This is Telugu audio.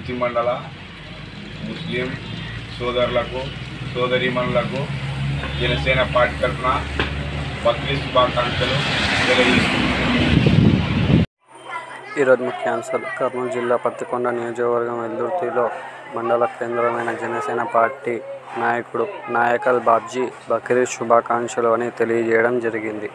వెల్దుర్తి మండల ముస్లిం సోదరులకు సోదరీమణులకు జనసేన పార్టీ తరఫున బక్రీద్ శుభాకాంక్షలు తెలియజేస్తున్నాను. ఈరోజు ముఖ్యాంశాలు. కర్నూలు జిల్లా పత్తికొండ నియోజకవర్గం వెల్దుర్తిలో మండల కేంద్రమైన జనసేన పార్టీ నాయకుడు నాయకల్ బాబ్జీ బక్రీద్ శుభాకాంక్షలు అని తెలియజేయడం జరిగింది.